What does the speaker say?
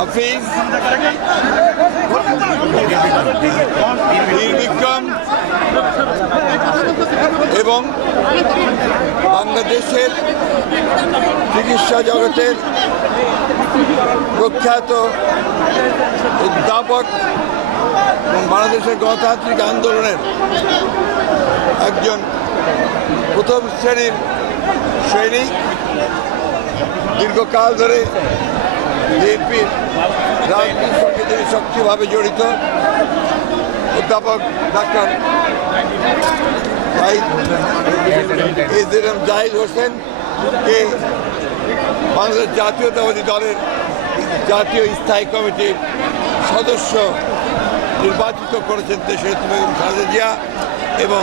হাফিজ, বীর বিক্রম, এবং বাংলাদেশের চিকিৎসা জগতের প্রখ্যাত উদ্যাপক এবং বাংলাদেশের গণতান্ত্রিক আন্দোলনের একজন প্রথম শ্রেণির সৈনিক, দীর্ঘকাল ধরে বিএনপির রাজনীতির সঙ্গে তিনি সক্রিয়ভাবে জড়িত অধ্যাপক ডাক্তার এজেরম জাহিদ হোসেন কে বাংলাদেশ জাতীয়তাবাদী দলের জাতীয় স্থায়ী কমিটির সদস্য নির্বাচিত করেছেন দেশের বেগম খালেদা জিয়া এবং